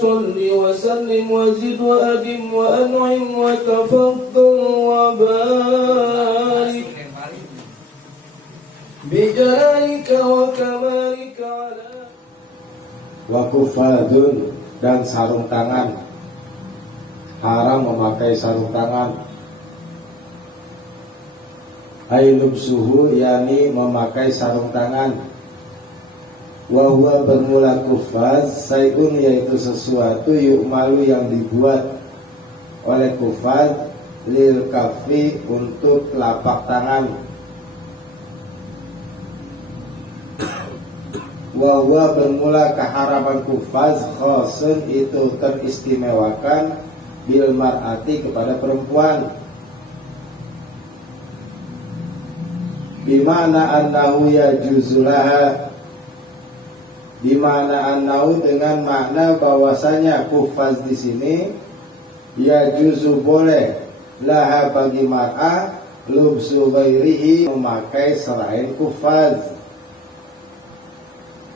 صل وسلم وزد وأدم وأنعم وتفضل وبارك بجلالك وكمالك على Wakufadun, dan sarung tangan. Haram memakai sarung tangan. Ailub suhu, yakni memakai sarung tangan. Wahwa bermula kufaz, sayun, yaitu sesuatu yukmalu yang dibuat oleh kufaz lil kafi, untuk telapak tangan. Wahwa bermula keharaman kufaz khosun, itu teristimewakan bil mar'ati, kepada perempuan. Bimana annahu yajuzulaha, bimana annahu, dengan makna bahwasanya kufaz di sini yajuzu, boleh, laha, bagi mar'ah, lubsu ghairihi, memakai selain kufaz.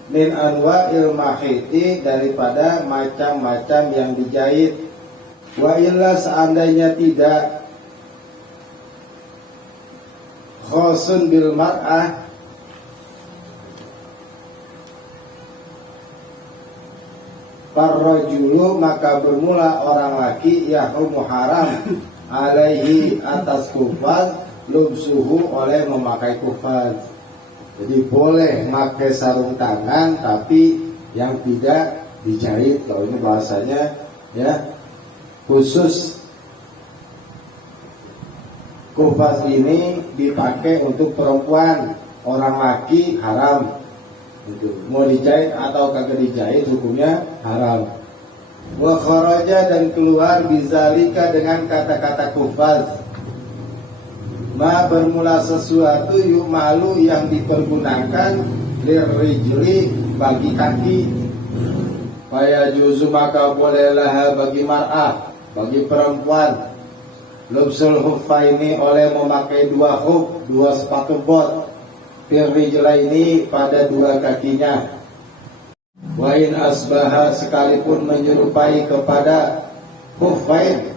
Min anwa'il mahiti, daripada macam-macam yang dijahit. Wa illa, seandainya tidak, khosun bil mar'ah, parrojulu, maka bermula orang laki, yahrumu, haram, alaihi, atas kufaz, lubsuhu, oleh memakai kufaz. Jadi boleh pakai sarung tangan, tapi yang tidak dijahit. Kalau ini bahasanya ya khusus. Kufaz ini dipakai untuk perempuan, orang laki haram. Mau dijahit atau kagak dijahit, hukumnya haram. Wa kharaja, dan keluar bizalika, dengan kata-kata kufaz, ma, bermula sesuatu yukmalu, yang dipergunakan lirijli, bagi kaki. Faya juzu, maka bolehlah, bagi mar'ah, bagi perempuan, lubsul huffaini, oleh memakai dua huf, dua sepatu bot, firrijlaini, pada dua kakinya. Wa in asbaha, sekalipun menyerupai kepada huffain,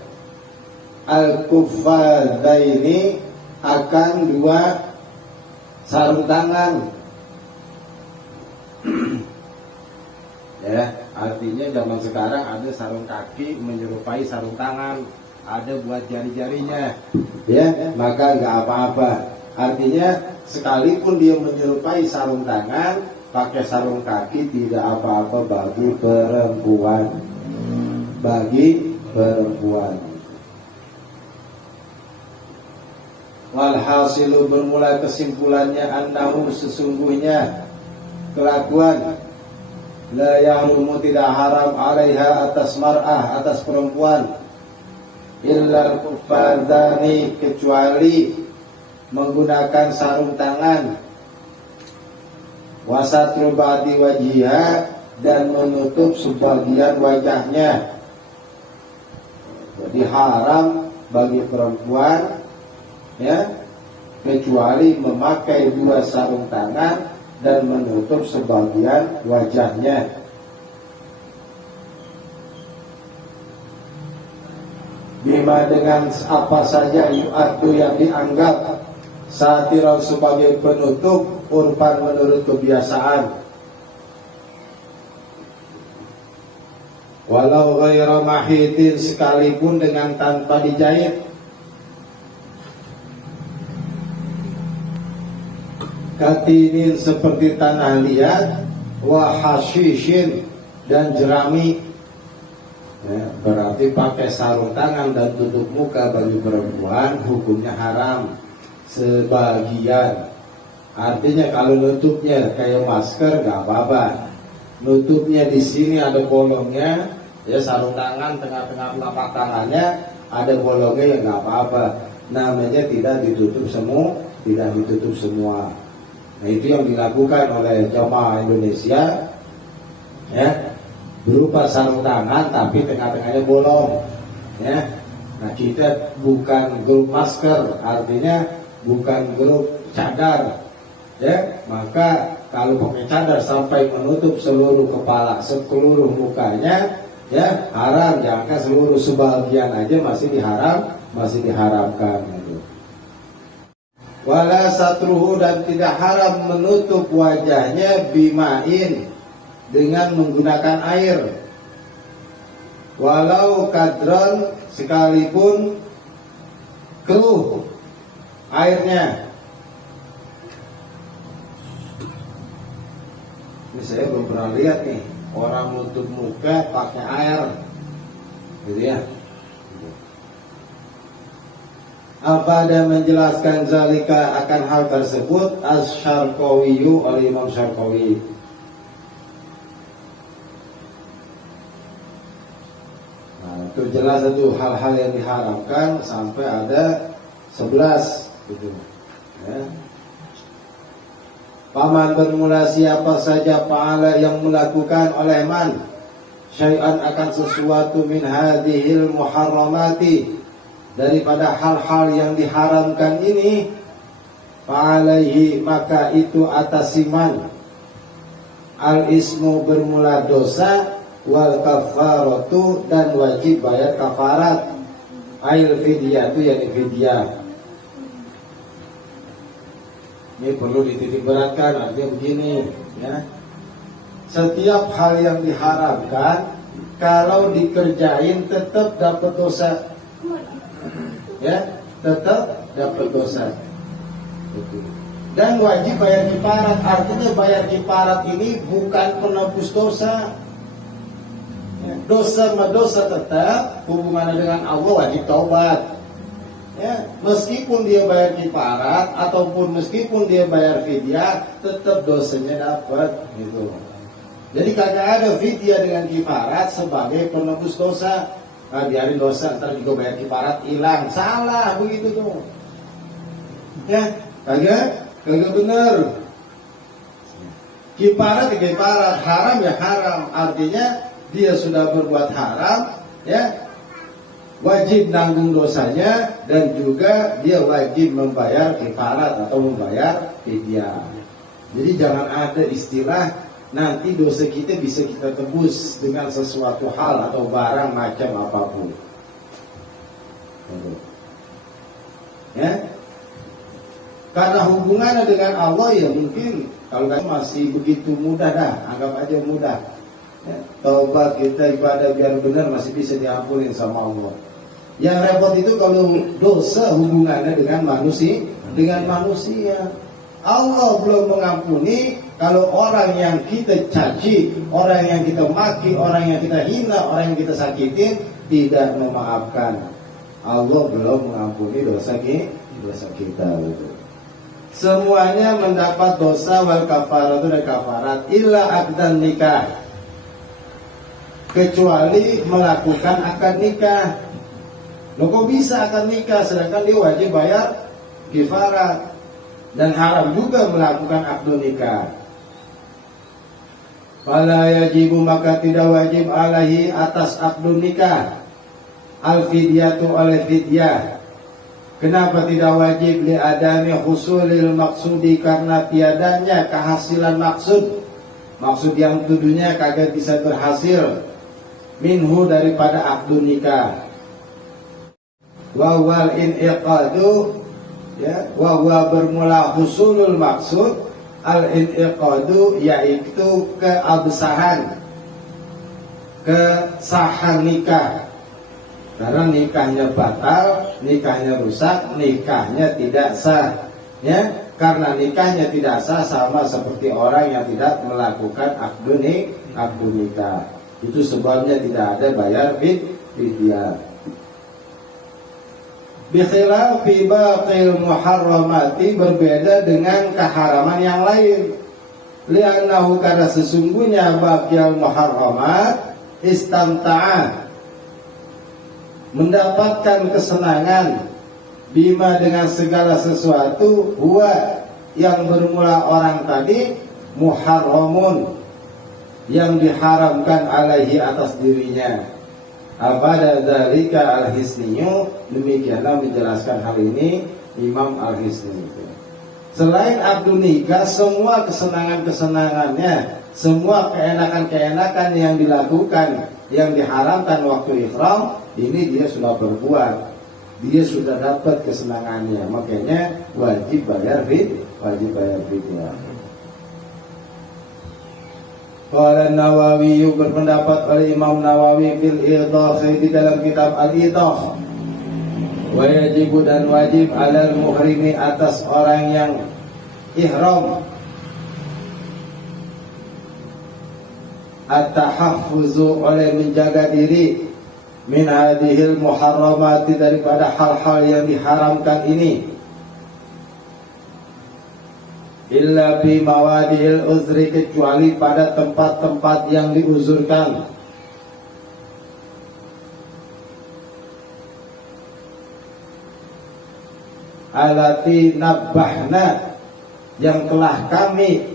al-kuffadaini, akan dua sarung tangan. Ya, artinya zaman sekarang ada sarung kaki menyerupai sarung tangan, ada buat jari-jarinya. Ya, maka nggak apa-apa. Artinya sekalipun dia menyerupai sarung tangan, pakai sarung kaki tidak apa-apa bagi perempuan. Bagi perempuan. Walhasilu, bermula kesimpulannya, annahu, sesungguhnya kelakuan, la yahrumu, tidak haram, alaiha, atas mar'ah, atas perempuan, illa kuffadani, kecuali menggunakan sarung tangan, wasatru ba'di wajiha, dan menutup sebagian wajahnya. Jadi haram bagi perempuan, ya, kecuali memakai dua sarung tangan dan menutup sebagian wajahnya. Bima, dengan apa saja, yu'atu, yang dianggap satiran, sebagai penutup, urban, menurut kebiasaan. Walau ghaira mahitin, sekalipun dengan tanpa dijahit. Katinin, seperti tanah liat, wa hashishin, dan jerami. Ya, berarti pakai sarung tangan dan tutup muka bagi perempuan hukumnya haram sebagian. Artinya kalau nutupnya kayak masker nggak apa-apa. Nutupnya di sini ada bolongnya, ya, sarung tangan tengah-tengah telapak tangannya ada bolongnya, ya nggak apa-apa. Namanya tidak ditutup semua, tidak ditutup semua. Nah, itu yang dilakukan oleh jamaah Indonesia, ya, berupa sarung tangan tapi tengah-tengahnya bolong, ya. Nah, kita bukan grup masker, artinya bukan grup cadar, ya. Maka kalau pakai cadar sampai menutup seluruh kepala, seluruh mukanya, Ya, haram, jangan seluruh, sebagian aja masih diharamkan gitu. Wala satruhu, dan tidak haram menutup wajahnya bimain, dengan menggunakan air. Walau kadron, sekalipun keluh airnya. Ini saya belum pernah lihat nih orang nutup muka pakai air, gitu ya. Apa ada menjelaskan zalika akan hal tersebut Asy-Syarqawiyyu oleh Imam Syarqawi. Nah, itu jelas itu hal-hal yang diharamkan sampai ada 11 gitu. Ya. Paman bermula siapa saja fa'ala yang melakukan oleh man syai'an akan sesuatu min hadhil muharramati, daripada hal-hal yang diharamkan ini, fa'alaihi, maka itu atas siman al-ismu bermula dosa, wal kafaratu, dan wajib bayar kafarat, ail fidyah, itu yang fidyah. Ini perlu dititik beratkan, artinya begini ya. Setiap hal yang diharamkan kalau dikerjain tetap dapat dosa. Ya, tetap dapat dosa. Dan wajib bayar kifarat, artinya bayar kifarat ini bukan penebus dosa. Ya, dosa sama dosa tetap hubungannya dengan Allah, wajib taubat. Ya, meskipun dia bayar kifarat ataupun meskipun dia bayar fidyah, tetap dosanya dapat gitu. Jadi kagak ada fidyah dengan kifarat sebagai penebus dosa. Nah, biarin dosa, ntar juga bayar kifarat hilang, salah begitu tuh. Ya, kagak benar. Kifarat ya kifarat, haram ya haram. Artinya dia sudah berbuat haram, ya wajib nanggung dosanya, dan juga dia wajib membayar kifarat atau membayar fidyah. Jadi jangan ada istilah nanti dosa kita bisa kita tebus dengan sesuatu hal atau barang macam apapun. Ya, karena hubungannya dengan Allah ya mungkin kalau masih begitu mudah dah, anggap aja mudah. Ya, taubat kita ibadah biar benar masih bisa diampunin sama Allah. Yang repot itu kalau dosa hubungannya dengan manusia. Allah belum mengampuni kalau orang yang kita caci, orang yang kita maki, orang yang kita hina, orang yang kita sakitin tidak memaafkan. Allah belum mengampuni dosa kita. Semuanya mendapat dosa wal kafarat, dan kafarat illa akdan nikah, kecuali melakukan akad nikah. Loh kok bisa akad nikah sedangkan dia wajib bayar kifarat, dan haram juga melakukan akad nikah. Fala yajibu, maka tidak wajib alaihi atas akad nikah al fidyatu oleh fidyah. Kenapa tidak wajib? Li adami husulil maksudi, karena tiadanya kehasilan maksud yang tuduhnya kagak bisa berhasil minhu daripada akad nikah. Wawal iniqadu, ya, wawa bermula husulul maksud, al iniqadu yaitu keabsahan, kesahan nikah. Karena nikahnya batal, nikahnya rusak, nikahnya tidak sah. Ya, karena nikahnya tidak sah sama seperti orang yang tidak melakukan akad nikah. Itu sebabnya tidak ada bayar fidyah. Bikhilafi baqil muharramati, berbeda dengan keharaman yang lain. Li'annahu, karena sesungguhnya baqil muharramat istamta'a, mendapatkan kesenangan, bima dengan segala sesuatu, huwa yang bermula orang tadi, muharramun yang diharamkan alaihi atas dirinya. Abada dzalika al-Hisniyu, demikianlah menjelaskan hal ini Imam Al-Hisni. Selain akad nikah, semua kesenangan-kesenangannya, semua keenakan-keenakan yang dilakukan, yang diharamkan waktu ihram, ini dia sudah berbuat, dia sudah dapat kesenangannya, makanya wajib bayar fidyah. Qala Nawawi, berpendapat oleh Imam Nawawi fil Idah, di dalam kitab Al-Idah, wa yajibu, dan wajib alal muhrimi, atas orang yang ihram, at-tahaffuzu, oleh menjaga diri, min hadhil muharramati, daripada hal-hal yang diharamkan ini, illa fi mawadihil uzri, kecuali pada tempat-tempat yang diuzurkan. Alati nabbahna, yang telah kami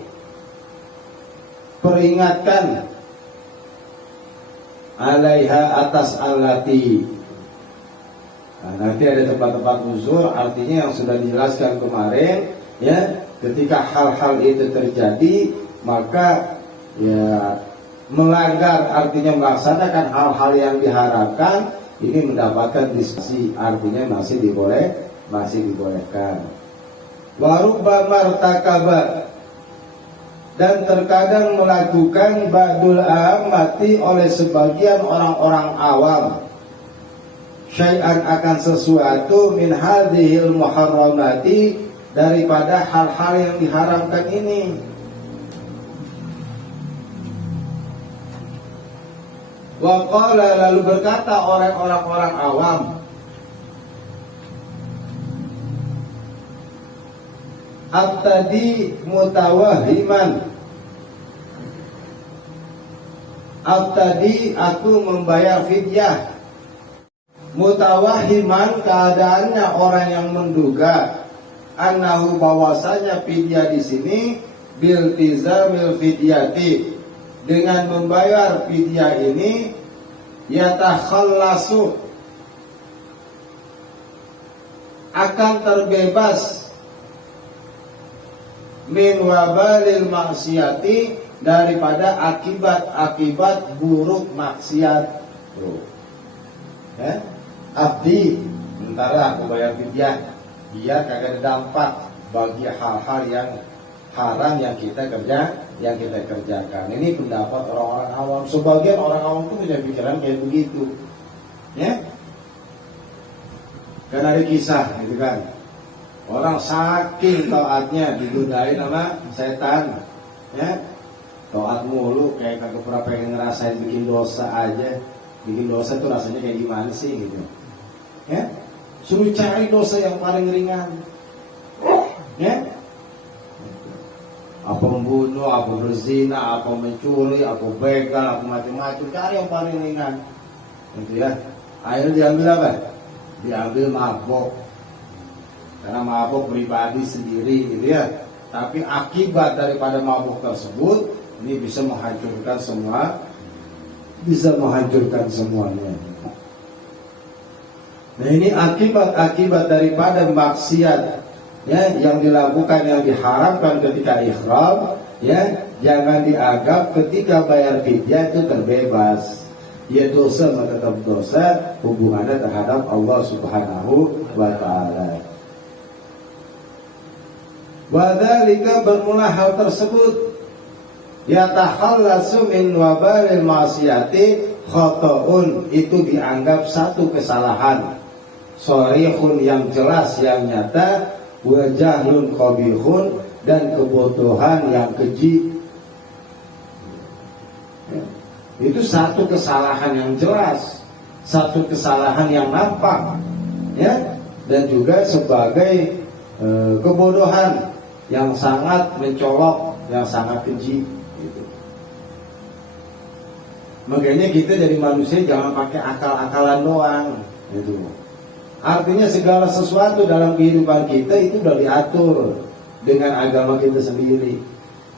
peringatkan, alaiha, atas alati. Nah, nanti ada tempat-tempat uzur, artinya yang sudah dijelaskan kemarin, ya. Ketika hal-hal itu terjadi, maka ya melanggar, artinya melaksanakan hal-hal yang diharapkan, ini mendapatkan diskesi, artinya masih dibolehkan. Warubba martakaba, dan terkadang melakukan ba'dul amati, oleh sebagian orang-orang awam, syai'an, akan sesuatu, min hadhil muharramati, daripada hal-hal yang diharamkan ini. Wa qala, lalu berkata orang-orang awam, abtadi mutawahiman, abtadi, aku membayar fidyah, mutawahiman, keadaannya orang yang menduga, annahu, bahwasanya fidyah di sini biltizamil fidyati, dengan membayar fidyah ini, yatakhallasu, akan terbebas, min wabalil maksiati, daripada akibat-akibat buruk maksiat. Abdi, sementara aku bayar fidyah, dia kagak ada dampak bagi hal-hal yang haram yang kita kerjakan. Ini pendapat orang-orang awam. Sebagian orang awam itu punya pikiran kayak begitu, ya. Kan ada kisah, gitu kan. Orang saking taatnya digodain sama setan, ya. Taat mulu, kayak kagak pernah pengen ngerasain bikin dosa aja. Bikin dosa itu rasanya kayak gimana sih, gitu, ya. Suruh cari dosa yang paling ringan, ya. Apa membunuh, apa berzina, apa mencuri, apa begal, apa macam-macam, cari yang paling ringan, gitu ya. Akhirnya diambil apa? Diambil mabok, karena mabok pribadi sendiri, gitu ya. Tapi akibat daripada mabok tersebut, ini bisa menghancurkan semuanya. Nah, ini akibat daripada maksiat, ya, yang dilakukan, yang diharamkan ketika ihram, ya. Jangan dianggap ketika bayar fidyah itu terbebas. Ya, dosa tetap dosa, hubungannya terhadap Allah Subhanahu wa ta'ala. Wadhalika, bermula hal tersebut, yatakhallasu min wabalil maksiati khata'un, itu dianggap satu kesalahan, sharihun, yang jelas, yang nyata, wa jahlun qabihun, dan kebodohan yang keji. Itu satu kesalahan yang jelas, satu kesalahan yang nampak, ya, dan juga sebagai kebodohan yang sangat mencolok, yang sangat keji, gitu. Makanya kita jadi manusia jangan pakai akal-akalan doang, gitu. Artinya segala sesuatu dalam kehidupan kita itu sudah diatur dengan agama kita sendiri.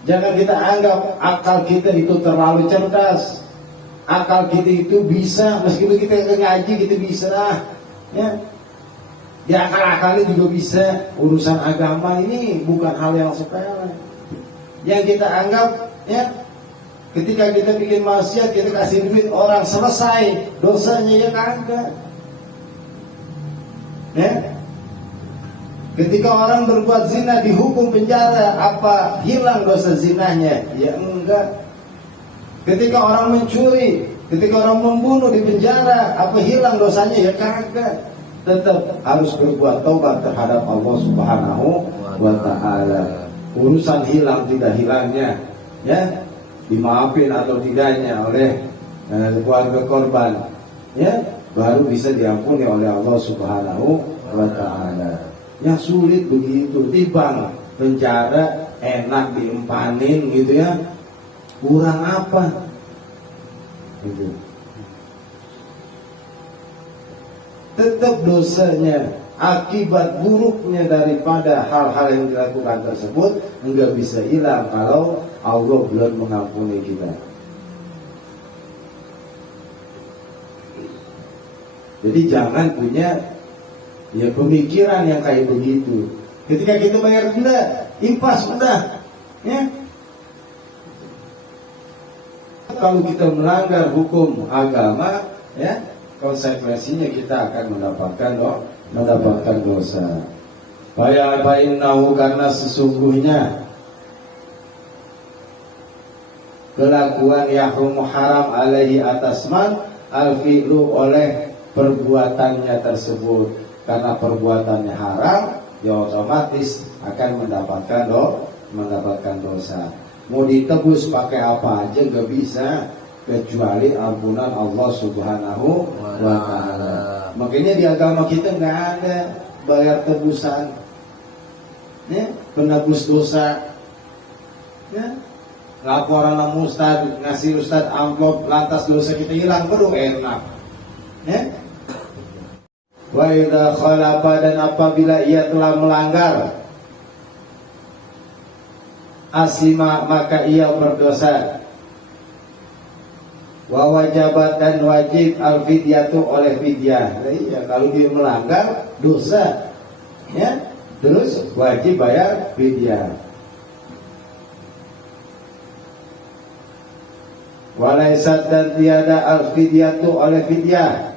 Jangan kita anggap akal kita itu terlalu cerdas, akal kita itu bisa, meskipun kita ngaji kita bisa, ya. Di akal-akalnya juga bisa. Urusan agama ini bukan hal yang sepele. Yang kita anggap, ya, Ketika kita bikin maksiat, kita kasih duit orang, selesai dosanya, ya kagak. Ya. Ketika orang berbuat zina dihukum penjara, apa hilang dosa zinanya? Ya enggak. Ketika orang mencuri, ketika orang membunuh di penjara, apa hilang dosanya? Ya kagak. Tetap harus berbuat taubat terhadap Allah Subhanahu wa taala. Urusan hilang tidak hilangnya, ya, dimaafin atau tidaknya oleh keluarga korban, ya, baru bisa diampuni oleh Allah Subhanahu wa taala. Yang sulit begitu, timbang penjara enak diempanin gitu ya, kurang apa gitu. Tetap dosanya akibat buruknya daripada hal-hal yang dilakukan tersebut enggak bisa hilang kalau Allah belum mengampuni kita. Jadi jangan punya ya pemikiran yang kayak begitu. Ketika kita bayar denda, impas udah, ya. Kalau kita melanggar hukum agama, ya, konsekuensinya kita akan mendapatkan dosa. Fa'innahu, karena sesungguhnya kelakuan yahrumu haram alaihi atas man al-fi'lu oleh perbuatannya tersebut. Karena perbuatannya haram, ya otomatis akan mendapatkan dosa. Mau ditebus pakai apa aja gak bisa, kecuali ampunan Allah Subhanahu wa ta'ala. Makanya di agama kita nggak ada bayar tebusan, ya, penebus dosa, ya. Laporan sama ustad, ngasih ustad amplop, lantas dosa kita hilang, perlu enak, ya. Wa idza khalafa, dan apabila ia telah melanggar, asima, maka ia berdosa. Wa wajabat, dan wajib al-fidyatu oleh fidyah. Nah, iya, kalau dia melanggar dosa, ya, terus wajib bayar fidyah. Walaisat, dan tiada al-fidyatu oleh fidyah,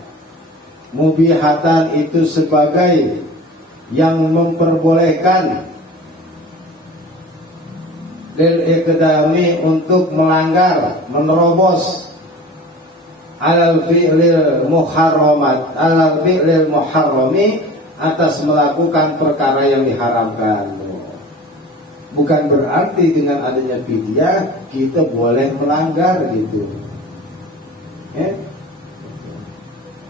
mubihatan itu sebagai yang memperbolehkan, lil iqdami untuk melanggar, menerobos, alal fi'lil muharramat, alal fi'lil muharrami, atas melakukan perkara yang diharamkan. Bukan berarti dengan adanya fidyah kita boleh melanggar gitu, ya.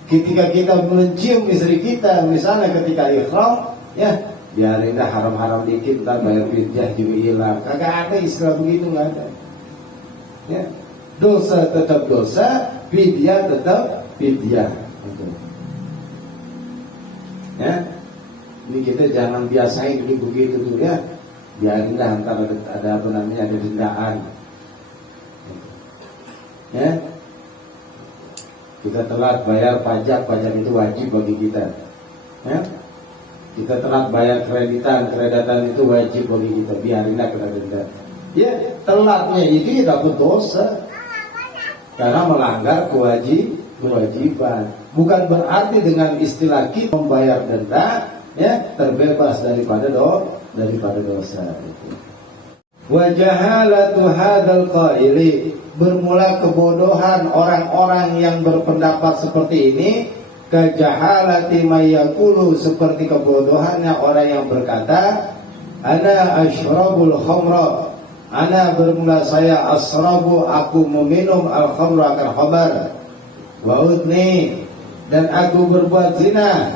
Ketika kita mencium istri kita, misalnya ketika ihram, ya, biarin dah haram-haram dikit, ntar bayar fidyah juga hilang. Kagak ada istilah begitu, nggak ada. Ya. Dosa tetap dosa, fidyah tetap fidyah. Ya, ini kita jangan biasain dulu begitu tuh, ya. Biarin dah, ntar ada apa namanya, ada dendaan. Ya. Kita telat bayar pajak, pajak itu wajib bagi kita, ya. Kita telat bayar kreditan itu wajib bagi kita, biarinlah kita denda. Ya, telatnya itu ya dapat dosa, karena melanggar kewajiban. Bukan berarti dengan istilah kita membayar denda, ya, terbebas daripada dosa. Wa jahalatu hadzal qaili, bermula kebodohan orang-orang yang berpendapat seperti ini, kajahalati mayyaqulu, seperti kebodohannya orang yang berkata, ana asyrabul khamra, ana bermula saya asrabu, aku meminum al-khamra, akan khamar, wa udni, dan aku berbuat zina,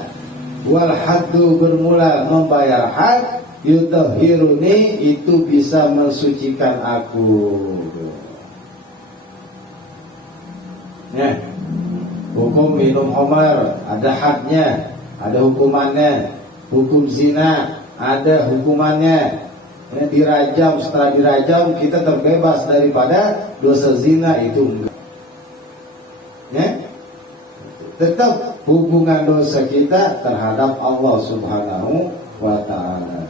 wal haddu, bermula membayar had, yutahhiruni, itu bisa mensucikan aku. Ya, hukum minum khamar ada hadnya, ada hukumannya. Hukum zina ada hukumannya, ya, dirajam. Setelah dirajam kita terbebas daripada dosa zina itu, enggak, ya. Tetap hubungan dosa kita terhadap Allah Subhanahu wa ta'ala.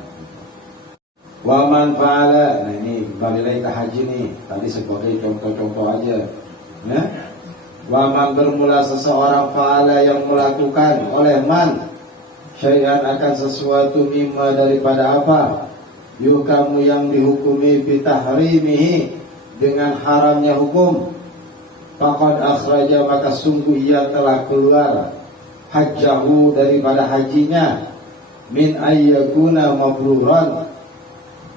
Wa man fa'ala, nah ini kembali lagi ke haji nih, tadi sebagai contoh-contoh aja. Ya. Wa man bermula seseorang fa'ala yang melakukan oleh man syai'an akan sesuatu mimma daripada apa yukamu yang dihukumi bitahrimihi dengan haramnya hukum, faqad akhraja maka sungguh ia telah keluar hajjahu daripada hajinya, min ayyakuna mabruran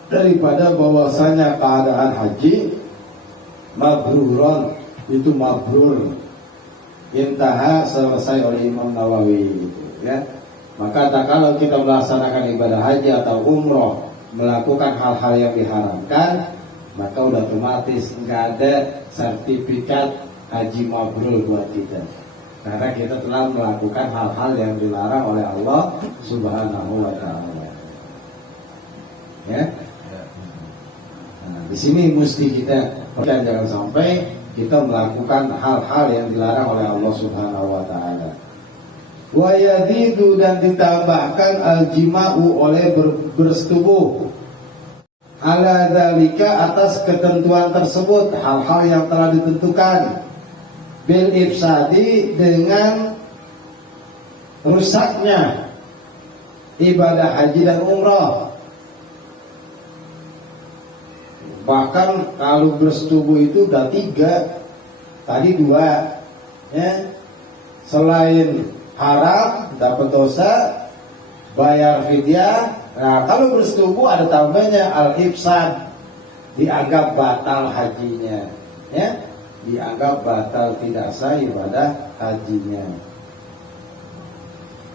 daripada bahwasanya keadaan haji mabruran itu mabrur, intaha selesai oleh Imam Nawawi ya. Maka kalau kita melaksanakan ibadah haji atau umroh melakukan hal-hal yang diharamkan, maka udah otomatis nggak ada sertifikat haji mabrur buat kita, karena kita telah melakukan hal-hal yang dilarang oleh Allah Subhanahu wa Ta'ala. Ya. Nah, di sini mesti kita jangan sampai kita melakukan hal-hal yang dilarang oleh Allah Subhanahu wa Ta'ala. Wa yazidu dan ditambahkan al-jima'u oleh bersetubuh ala dzalika atas ketentuan tersebut, hal-hal yang telah ditentukan, bil ifsadi dengan rusaknya ibadah haji dan umrah. Bahkan kalau bersetubuh itu udah 3, tadi 2 ya. Selain haram dapat dosa, bayar fidyah. Nah kalau bersetubuh ada tambahnya al-ifsad, dianggap batal hajinya ya, dianggap batal tidak sah ibadah hajinya.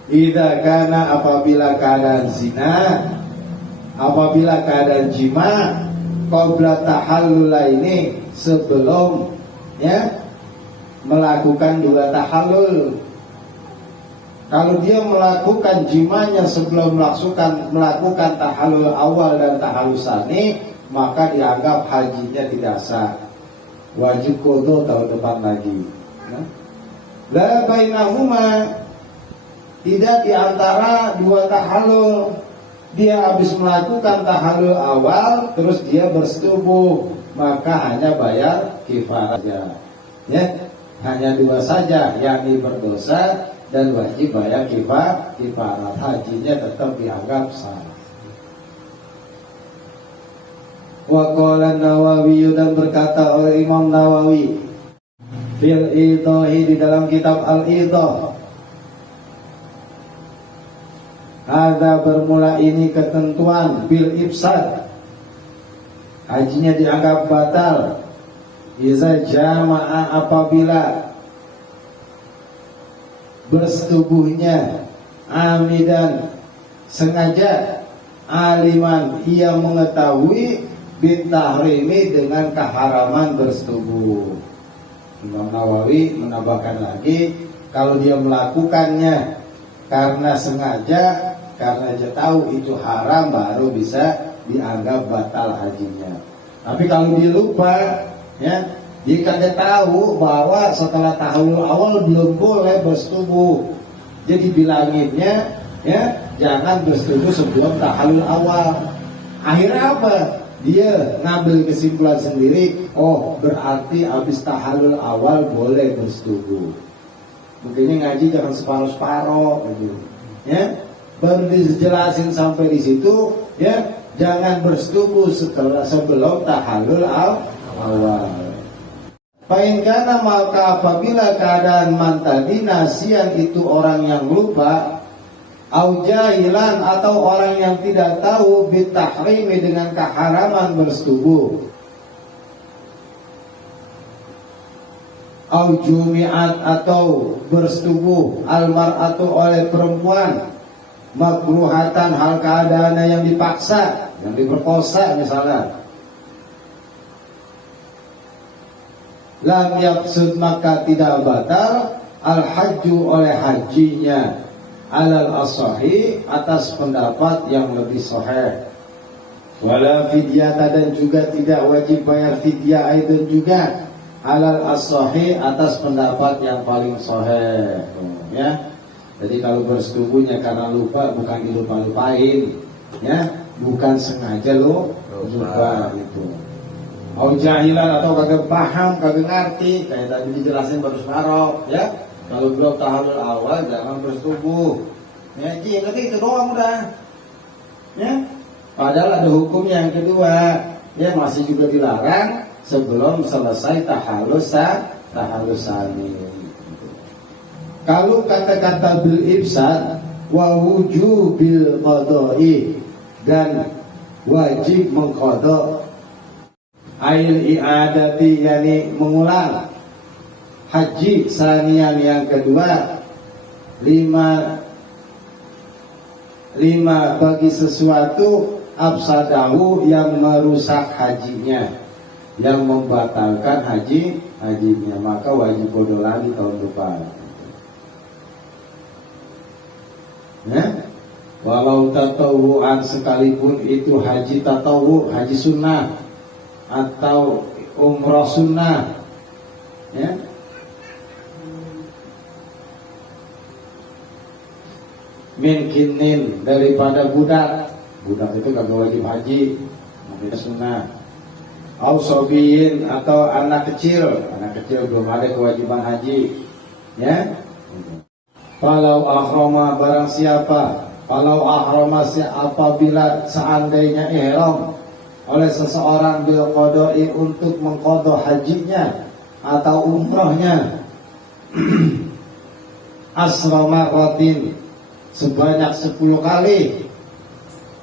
Idza kana apabila keadaan zina, apabila keadaan jima, qabla tahallul ini sebelum ya melakukan 2 tahallul. Kalau dia melakukan jimanya sebelum melakukan tahallul awal dan tahallul tsani, maka dianggap hajinya tidak sah. Wajib qada tahun depan lagi. La bainahuma, tidak diantara 2 tahallul. Dia habis melakukan tahallul awal terus dia bersetubuh, maka hanya bayar kifarah saja. Ya, hanya 2 saja, yakni berdosa dan wajib bayar kifarah. Hajinya tetap dianggap sah. Wa qala Nawawi, dan berkata oleh Imam Nawawi fil Idahi di dalam kitab Al-Idah, ada bermula ini ketentuan bil ifsad, hajinya dianggap batal iza jama'a apabila bersetubuhnya amidan sengaja, aliman ia mengetahui bintahrimi dengan keharaman bersetubuh. Imam Nawawi menambahkan lagi, kalau dia melakukannya karena sengaja, karena dia tahu itu haram, baru bisa dianggap batal hajinya. Tapi kalau dia lupa ya, jika dia tahu bahwa setelah tahallul awal belum boleh bersetubuh, jadi bilanginnya ya jangan bersetubuh sebelum tahallul awal. Akhirnya apa? Dia ngambil kesimpulan sendiri, oh berarti habis tahallul awal boleh bersetubuh. Mungkin ngaji jangan separuh-separuh gitu. Ya, baru dijelasin sampai di situ ya, jangan bersetubuh sebelum tahallul awal. Fainkana maka apabila keadaan man tadi nasian itu orang yang lupa, au jahilan atau orang yang tidak tahu bitahrimi dengan keharaman bersetubuh, au jumi'at atau bersetubuh almar'atu oleh perempuan, makruhatan hal keadaannya yang dipaksa, yang diperkosa misalnya, lam yaqsud maka tidak batal al hajju oleh hajinya, alal asahi atas pendapat yang lebih sahih, wala fidyata dan juga tidak wajib bayar fidyah itu juga, alal asahi atas pendapat yang paling sahih ya. Jadi kalau bersetubuhnya karena lupa, bukan dilupa-lupain ya, bukan sengaja lo lupa gitu. Au jahilan atau kagak paham, kagak ngerti, kayak tadi dijelasin baru sekarang ya. Kalau belum tahallul awal jangan bersetubuh. Ya, yang ketiga itu doang udah. Ya. Padahal ada hukumnya yang kedua, ya masih juga dilarang sebelum selesai tahallusani. Kalau kata-kata bil ifsad wa wujubil qada'i dan wajib mengqada ail i'adati yani mengulang haji sanian yang kedua lima bagi sesuatu afsadahu yang merusak hajinya, yang membatalkan hajinya, maka wajib qada lagi tahun depan. Ya? Walau tatawu'an sekalipun itu haji tatawu, haji sunnah atau umrah sunnah, ya. Min kinin daripada budak itu kagak wajib haji, itu sunnah. Au sobiyin atau anak kecil belum ada kewajiban haji, ya. Kalau ahrama barang siapa, kalau ahrama apabila seandainya ihram oleh seseorang bil qada'i untuk mengqada hajinya atau umrahnya asrama ratin sebanyak 10 kali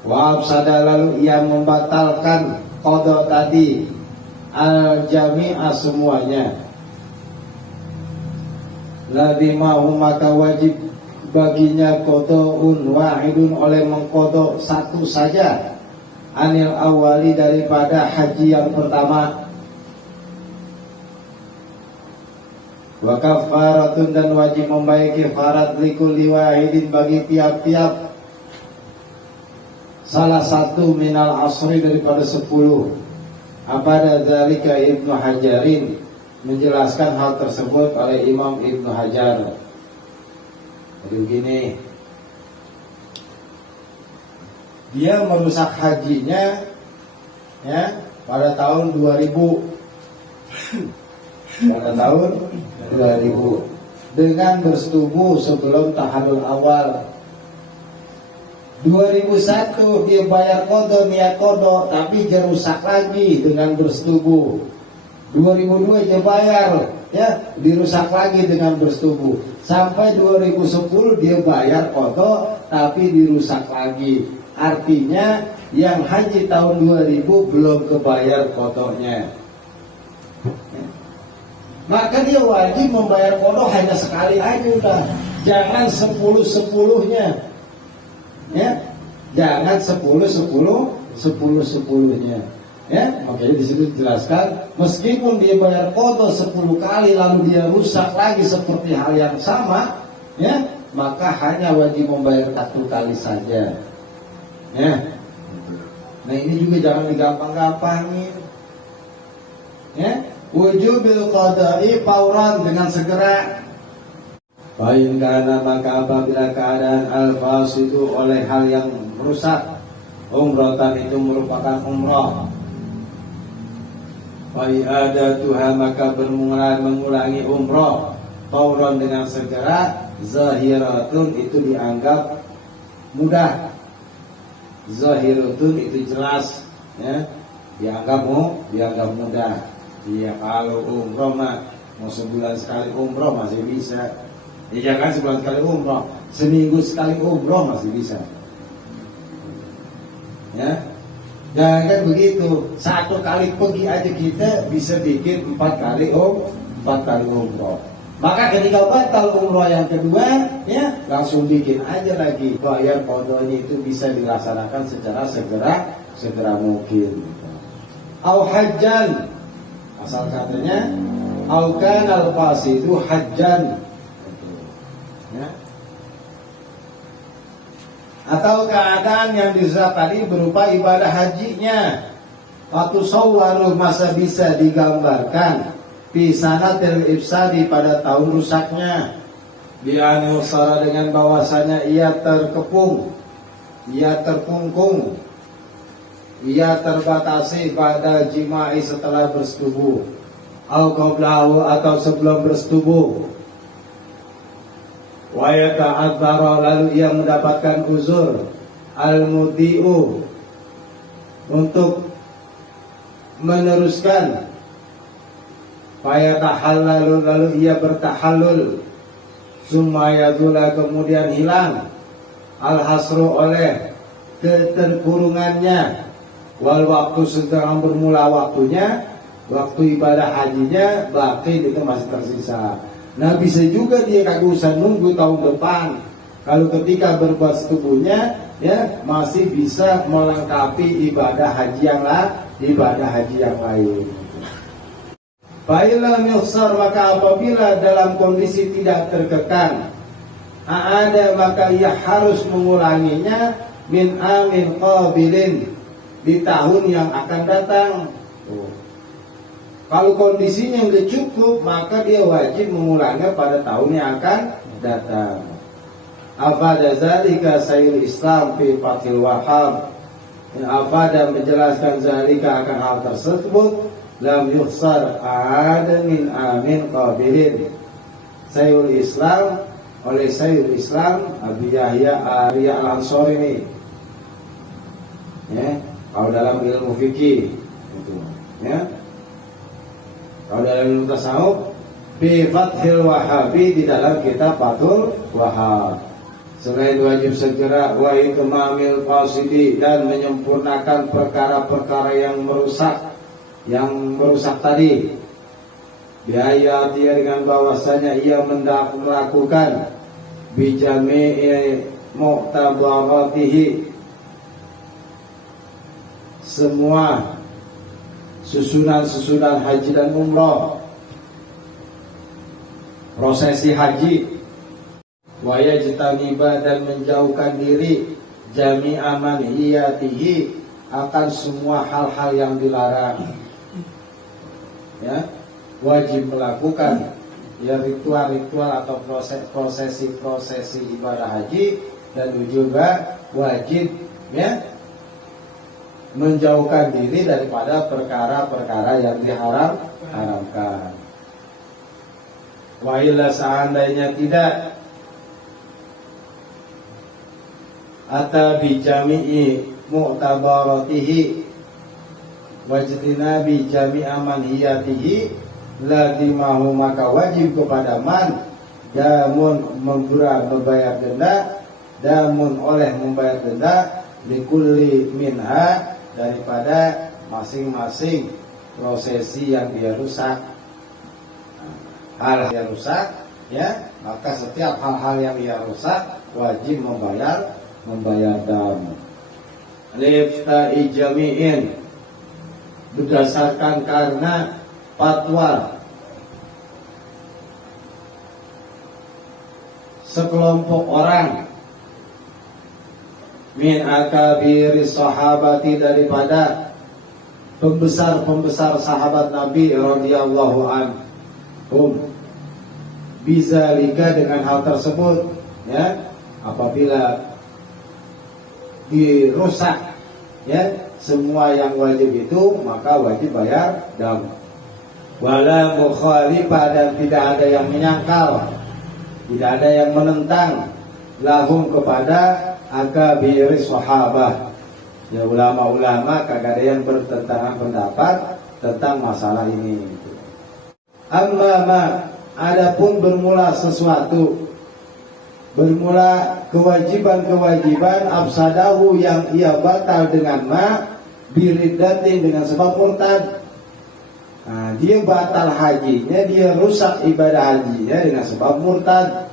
wa afsada lalu ia membatalkan qada tadi al jami'a semuanya ladimahu maka wajib baginya qada'un wahidun oleh mengqada satu saja anil awali daripada haji yang pertama wa kafaratun dan wajib membayar kafarat likulli wahidin bagi tiap-tiap salah satu minal asri daripada 10. Apa dzalika Ibnu Hajarin menjelaskan hal tersebut oleh Imam Ibnu Hajar. Jadi begini, dia merusak hajinya ya pada tahun 2000 dengan bersetubuh sebelum tahallul awal. 2001 dia bayar qada, niat qada, tapi dia rusak lagi dengan bersetubuh. 2002 dia bayar, ya, dirusak lagi dengan bersetubuh. Sampai 2010 dia bayar qada tapi dirusak lagi. Artinya yang haji tahun 2000 belum kebayar qadanya. Maka dia wajib membayar qada hanya sekali aja udah. Jangan 10-10-nya. Ya. Jangan 10-10-10-10-nya. Ya, makanya di situ dijelaskan meskipun dia bayar qada 10 kali lalu dia rusak lagi seperti hal yang sama, ya, maka hanya wajib membayar 1 kali saja. Ya. Nah, ini juga jangan digampang-gampangin. Ya, wujubil qada'i fauran dengan segera. Bain karena maka apabila keadaan al-fasidu oleh hal yang merusak umratan itu merupakan umrah. Tuhan maka mengulangi umrah fauran dengan segera zahiratun itu dianggap mudah. Zahiratun itu jelas, ya, dianggap mudah. Iya, kalau umrah mah mau sebulan sekali umrah masih bisa. Ya jangan sebulan sekali umrah, seminggu sekali umrah masih bisa. Ya. Jangan begitu, 1 kali pergi aja kita bisa bikin 4 kali umrah. Maka ketika batal umrah yang kedua, ya langsung bikin aja lagi. Bayar qadanya itu bisa dilaksanakan secara segera mungkin. Au hajjan, asal katanya au kanal fasidu hajjan. Ya. Atau keadaan yang dirusak tadi berupa ibadah hajinya. Waktu sawwaru masa bisa digambarkan pisanatil ifsadi pada tahun rusaknya. Bi'anusara dengan bahwasanya ia terkepung, ia terkungkung ia terbatasi pada jima'i setelah bersetubuh, au qablahu atau sebelum bersetubuh. Wa yata'adzara, lalu ia mendapatkan uzur, al-mudi'u, untuk meneruskan. Fayatahallalu, lalu ia bertahallul, summa yadula, kemudian hilang, al-hasru, oleh keterkurungannya, wal waktu sedang bermula waktunya, waktu ibadah hajinya, baqi itu masih tersisa. Nah, bisa juga dia kagak usah nunggu tahun depan. Kalau ketika berbuat setubuhnya, ya masih bisa melengkapi ibadah haji yang lain. Fa'ila yukhsar, maka apabila dalam kondisi tidak terkekang, ada maka ia harus mengulanginya min amin qabilin, di tahun yang akan datang. Kalau kondisinya nggak cukup, maka dia wajib mengulangnya pada tahun yang akan datang. Afada zalika Sayyidul Islam fi Fathil Wahhab. Afada menjelaskan zalika akan hal tersebut, lam yukhsar ada min amin qabilin. Sayyidul Islam, oleh Sayyidul Islam Abi Yahya Arya Al-Ansori ini. Ya, kalau dalam ilmu fikih itu, ya. Kalau dalam ilmu tasawuf, bi Fathil Wahhabi, di dalam kitab Fathul Wahhab. Selain wajib segera wa ikmamil qasidi, dan menyempurnakan perkara-perkara yang merusak tadi. Biaya dia dengan bahwasanya ia melakukan bijami'i mu'tabaratihi, semua susunan haji dan umroh, prosesi haji, wa yajtaniba, dan menjauhkan diri jami'a manhiyatihi, akan semua hal-hal yang dilarang. Ya, wajib melakukan ya ritual-ritual atau prosesi ibadah haji, dan juga wajib ya menjauhkan diri daripada perkara-perkara yang diharamkan. Wa illa, seandainya tidak, ata bi jami'i mu'tabaratihi wajtinabi jami'a manhiyatihi, lazimahu, maka wajib kepada man, damun membayar denda, damun oleh membayar denda, likulli minha, daripada masing-masing prosesi yang dia rusak, hal yang rusak, ya, maka setiap hal-hal yang dia rusak wajib membayar dam. Lifta'i jami'in, berdasarkan karena fatwa sekelompok orang, min akabiri sahabati, daripada pembesar sahabat Nabi radhiyallahu anhum, bizalika, dengan hal tersebut, ya, apabila dirusak ya semua yang wajib itu, maka wajib bayar dam. Wala mukhalifah, dan tidak ada yang menyangkal, tidak ada yang menentang, lahum, kepada akabiri sahabah. Ya, ulama-ulama kagak ada yang bertentangan pendapat tentang masalah ini. Amma adapun bermula sesuatu, bermula kewajiban absadahu, yang ia batal dengan biriddatin, dengan sebab murtad. Nah, dia batal hajinya, dia rusak ibadah hajinya dengan sebab murtad.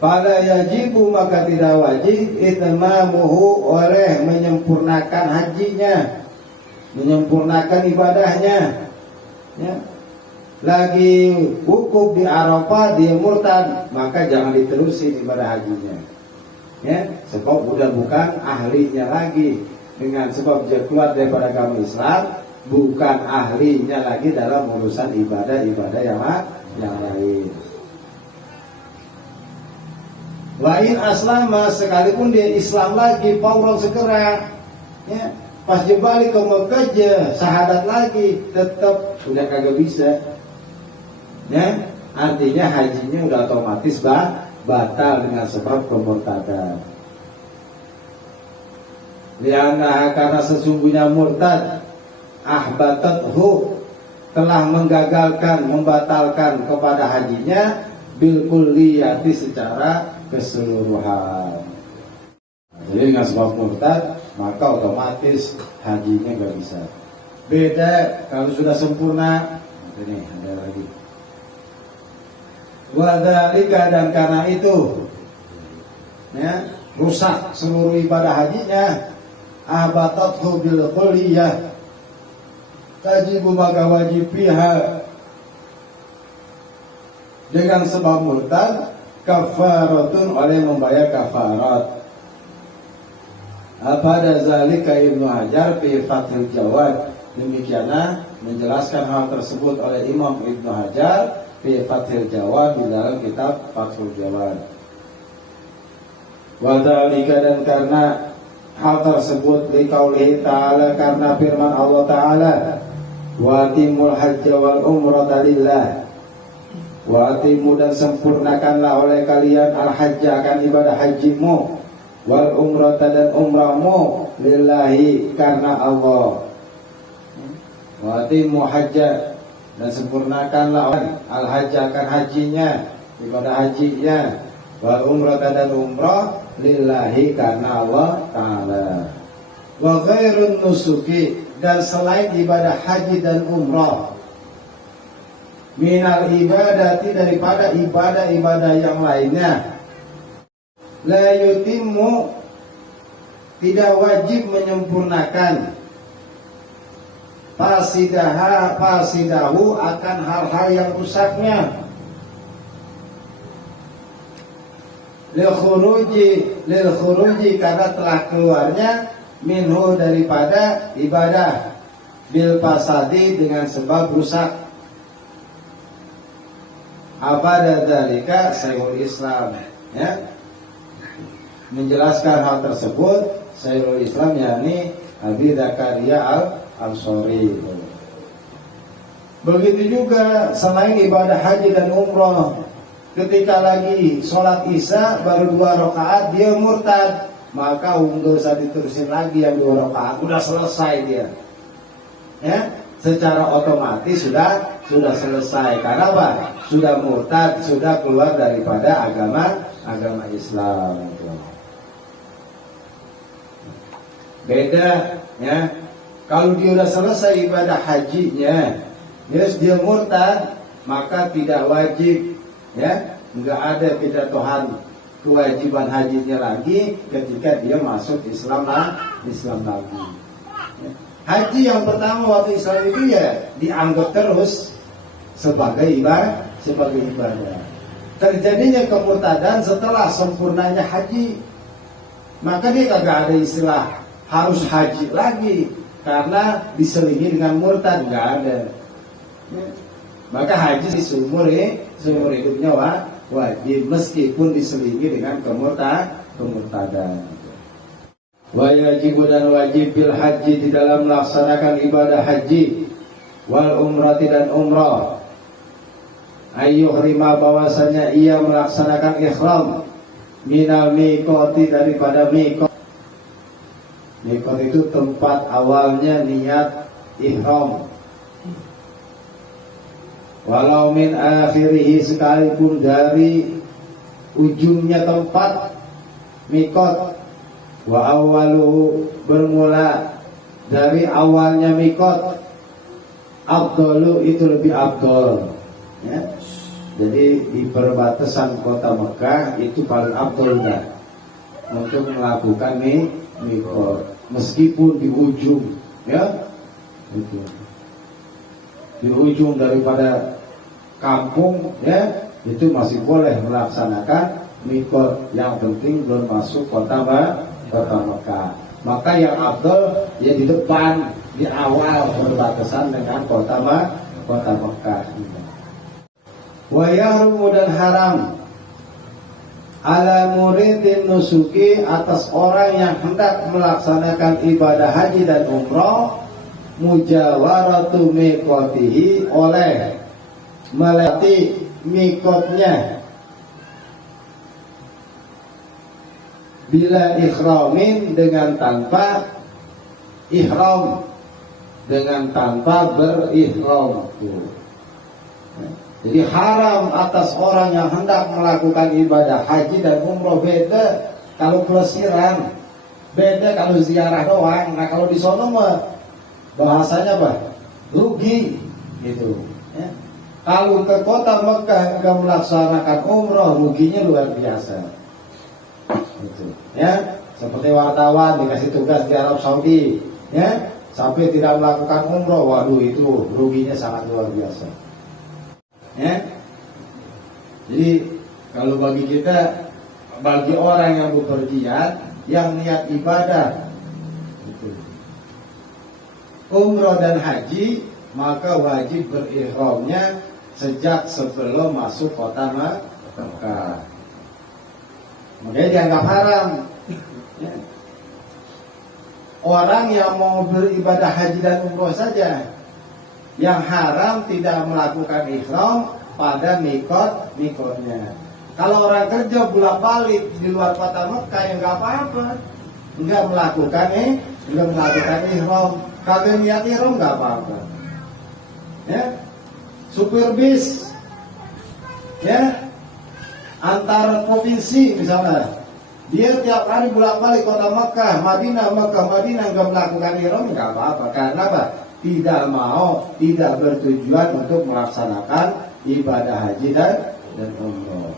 Fala yajibu, maka tidak wajib, itmamuhu, oleh menyempurnakan hajinya, menyempurnakan ibadahnya, ya. Lagi wukuf di Arafah dia murtad, maka jangan diterusin ibadah hajinya, ya, sebab udah bukan ahlinya lagi, dengan sebab dia keluar daripada agama Islam, bukan ahlinya lagi dalam urusan ibadah yang lain. Wa in aslama, sekalipun dia Islam lagi, fauran, segera, Ya, pas dia balik ke Mekah aja syahadat lagi, tetap udah kagak bisa. Ya, artinya hajinya udah otomatis batal dengan sebab kemurtadan. Karena sesungguhnya murtad ahbatathu, telah menggagalkan, membatalkan kepada hajinya bil kulliyati, secara keseluruhan. Jadi dengan sebab murtad maka otomatis hajinya nggak bisa. Beda kalau sudah sempurna. Ini ada lagi. Wadzalika, dan karena itu ya, rusak seluruh ibadah hajinya. Ahbatathu bil kulliyah, tajibu, maka wajib pihak dengan sebab murtad kafaratun, oleh membayar kafarat. Pada zalika Ibnu Hajar fi Fathul Jawad, demikiana menjelaskan hal tersebut oleh Imam Ibnu Hajar fi Fathul Jawad, di dalam kitab Fathul Jawad. Wa dzalika, dan karena hal tersebut liqaulihi ta'ala, karena firman Allah Ta'ala, wa atimul hajja wal umrata lillah, wa atimu, dan sempurnakanlah oleh kalian al hajja, akan ibadah hajimu, wal umrata, dan umrahmu, lillahi, karena Allah. Wa atimu hajja, dan sempurnakanlah al hajja, akan hajinya, ibadah hajinya, wal umrata, dan umrah, lillahi, karena Allah Ta'ala. Wa ghairun nusuki, dan selain ibadah haji dan umrah, minal ibadati, daripada ibadah-ibadah yang lainnya, la yutimmu, tidak wajib menyempurnakan, fasidahu, akan hal-hal yang rusaknya, lil khuruji, karena telah keluarnya, minhu, daripada ibadah, bil fasadi, dengan sebab rusak. Apa dzalika Syekhul Islam, ya, menjelaskan hal tersebut Syekhul Islam, yakni Abi Zakaria al-Ansori. Begitu juga selain ibadah haji dan umrah, ketika lagi sholat isya baru 2 rakaat dia murtad, maka nggak usah diterusin lagi yang 2 rakaat, udah selesai dia. Ya, secara otomatis sudah selesai. Karena apa? Sudah murtad, sudah keluar daripada agama Islam. Beda, ya. Kalau dia sudah selesai ibadah hajinya, dia murtad, maka tidak wajib, ya, nggak ada penjatuhan kewajiban hajinya lagi ketika dia masuk Islam lagi. Ya. Haji yang pertama waktu Islam itu ya dianggap terus sebagai ibadah. Terjadinya kemurtadan setelah sempurnanya haji, maka dia kagak ada istilah harus haji lagi karena diselingi dengan murtad, nggak ada. Ya. Maka haji di seumur hidupnya wajib, meskipun diselingi dengan kemurtadan. Wajib, dan wajib bil haji, di dalam melaksanakan ibadah haji, wal umrati, dan umrah, ayyuhrima, bahwasanya ia melaksanakan ihram, minal miqati, daripada miqat. Miqat itu tempat awalnya niat ihram. Walau min akhirihi, sekalipun dari ujungnya tempat miqat. Wa awaluhu, bermula dari awalnya miqat. Afdalu, itu lebih afdal, ya. Jadi di perbatasan kota Mekah itu paling afdalnya untuk melakukan miqat, meskipun di ujung, ya, di ujung daripada kampung, ya, itu masih boleh melaksanakan miqat. Yang penting belum masuk kota Mekah. Maka yang afdal ya di depan, di awal perbatasan dengan kota Mekah. Wa yahrumu, dan haram, ala muridin nusuki, atas orang yang hendak melaksanakan ibadah haji dan umroh, mujawaratu miqatihi, oleh melewati mikotnya, bila ikhramin, dengan tanpa ihram, dengan tanpa berihram. Jadi haram atas orang yang hendak melakukan ibadah haji dan umroh. Beda kalau pelesiran, beda kalau ziarah doang. Nah kalau di sono mah bahasanya apa? Rugi gitu ya. Kalau ke kota Mekah nggak melaksanakan umroh, ruginya luar biasa gitu ya. Seperti wartawan dikasih tugas di Arab Saudi ya, sampai tidak melakukan umroh, waduh itu ruginya sangat luar biasa ya. Jadi kalau bagi kita, bagi orang yang bepergian, yang niat ibadah gitu, umroh dan haji, maka wajib berihramnya sejak sebelum masuk kota Mekah. Makanya dianggap haram ya. Orang yang mau beribadah haji dan umroh saja, yang haram tidak melakukan ihram pada mikotnya. Kalau orang kerja bolak-balik di luar kota Mekah, ya nggak apa-apa, nggak melakukan ihram, kagak niat ihram nggak apa-apa. Ya, supir bis, ya, antar provinsi misalnya, dia tiap hari bolak-balik kota Mekah, Madinah, nggak melakukan ihram, nggak apa-apa. Karena apa? Tidak mau, tidak bertujuan untuk melaksanakan ibadah haji dan umroh.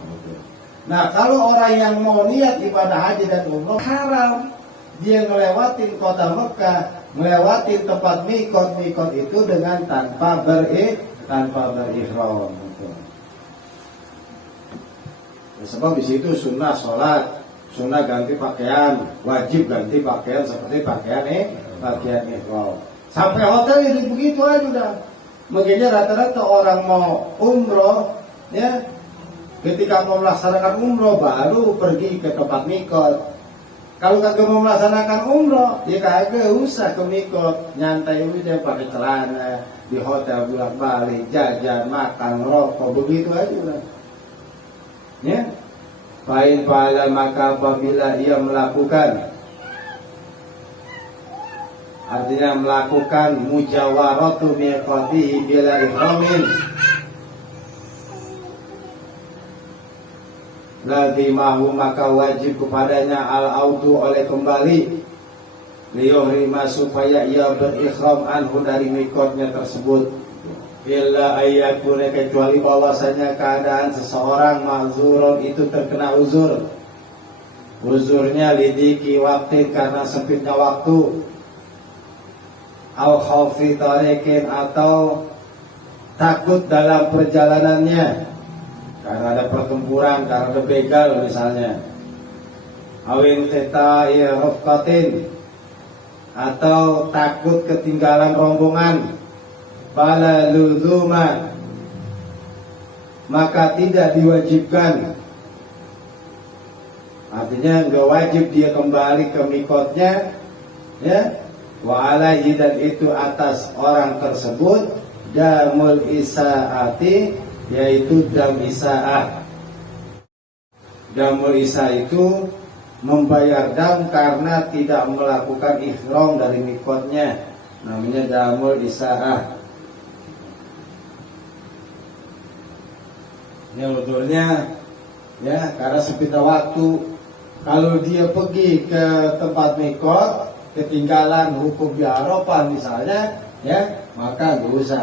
Nah kalau orang yang mau niat ibadah haji dan umroh, haram dia ngelewatin kota Mekah, ngelewatin tempat mikot itu dengan tanpa berihram. Sebab di situ sunnah sholat, sunnah ganti pakaian, wajib ganti pakaian seperti pakaian ihram. Sampai hotel jadi begitu aja udah. Makanya rata-rata orang mau umroh ya, ketika mau melaksanakan umroh baru pergi ke tempat mikot. Kalau kagak mau melaksanakan umroh, ya kagak usah ke mikot, nyantai udah pakai celana di hotel bolak-balik, jajan, makan, rokok, begitu aja udah. Ya, fa'in fa'ala, maka apabila ia melakukan, artinya melakukan mujawaratu miqatihi bila ihramin, lazimahu, maka wajib kepadanya al-audu, oleh kembali, liyuhrima, supaya ia berikhram anhu, dari mikotnya tersebut, illa ayyakuna, kecuali bahwasanya keadaan seseorang ma'zurun, itu terkena uzur. Uzurnya lidiki waktu, karena sempitnya waktu, au khaufi tariqin, atau takut dalam perjalanannya, karena ada pertempuran, karena ada begal misalnya, awin qita'i rufqatin, atau takut ketinggalan rombongan, fala luzuma, maka tidak diwajibkan, artinya enggak wajib dia kembali ke mikotnya ya. Wa alaihi, dan itu atas orang tersebut, damul isaati, yaitu dam isaah. Damul isaah itu membayar dam karena tidak melakukan ihram dari mikotnya, namanya damul isaah. Ini udurnya ya karena sempitnya waktu. Kalau dia pergi ke tempat mikot, ketinggalan hukum di Arafah misalnya ya, maka nggak usah,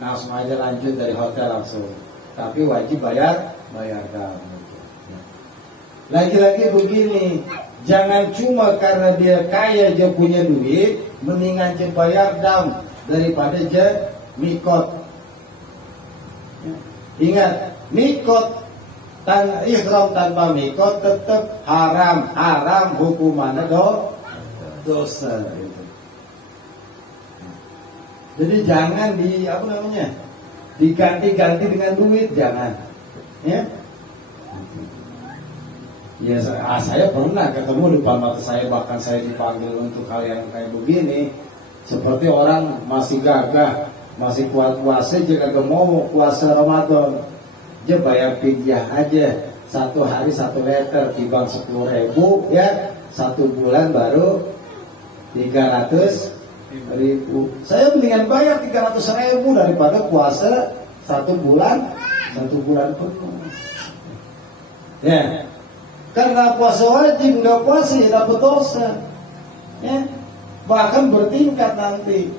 langsung aja lanjut dari hotel langsung, tapi wajib bayar dam. Lagi-lagi begini, jangan cuma karena dia kaya, dia punya duit, mendingan dia bayar dam daripada dia mikot. Ingat, mikot ihram tanpa mikot tetap haram hukumannya dosa itu. Jadi jangan diganti-ganti dengan duit, jangan ya. Ya saya pernah ketemu depan mata saya, bahkan saya dipanggil untuk hal yang kayak begini. Seperti orang masih gagah, masih kuat puasa, jika mau puasa Ramadan, dia bayar fidyah aja. 1 hari 1 liter, timbang 10.000 ya, 1 bulan baru 300.000. Saya mendingan bayar 300.000 daripada puasa 1 bulan penuh. Ya, karena puasa wajib, nggak puasa ya dapat dosa. Ya, bahkan bertingkat nanti.